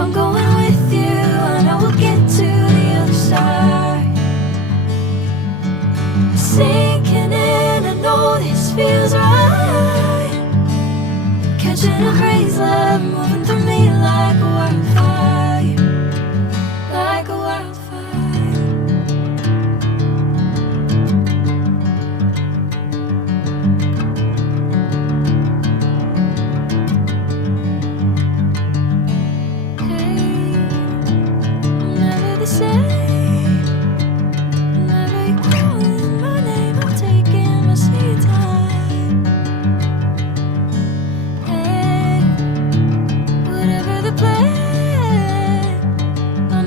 I'm going with you, I know we'll get to the other side. Sinking in, I know this feels right. Catching a crazy love, moving